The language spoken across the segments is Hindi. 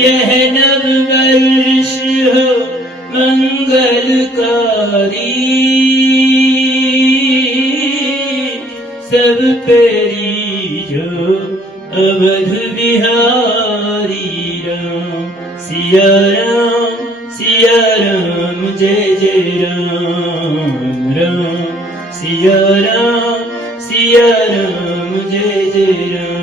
यह नव वर्ष हो मंगलकारी, सब पेरी जो अवध बिहारी राम। सिया राम जय जय राम राम। सिया राम जय जय राम।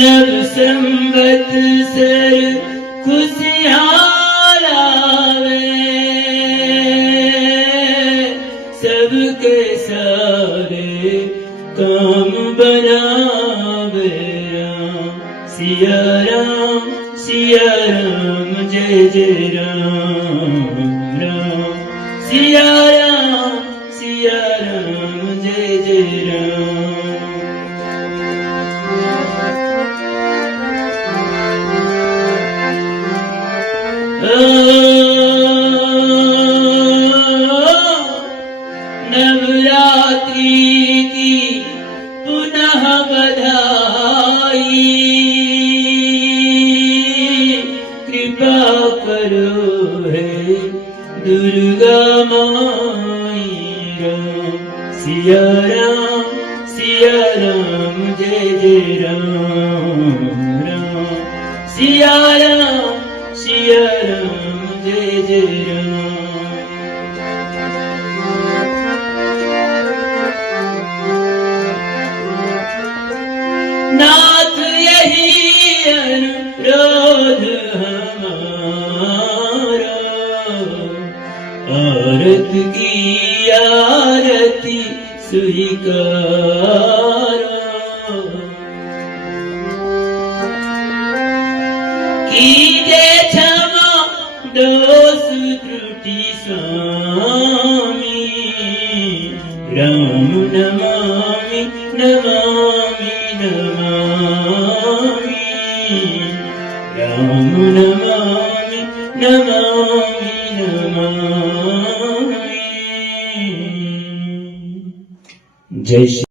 नव संवत्सर खुशियाँ लावे, सबके सारे काम बनावे राम। सिया राम जय जय राम राम। सिया राम जय जय राम। नवरात्रि की पुनः बधाई, कृपा करो है दुर्गा माई राम। सिया राम जय जय राम राम। सिया राम जय जय राम। नाथ यही अनुरोध हमारा, औरत की आरती स्वीकारो। कीजे क्षमा दोष त्रुटि स्वामी, राम नमामि नमामि नमामि। राम नमामि नमामि नमामि। जय श्री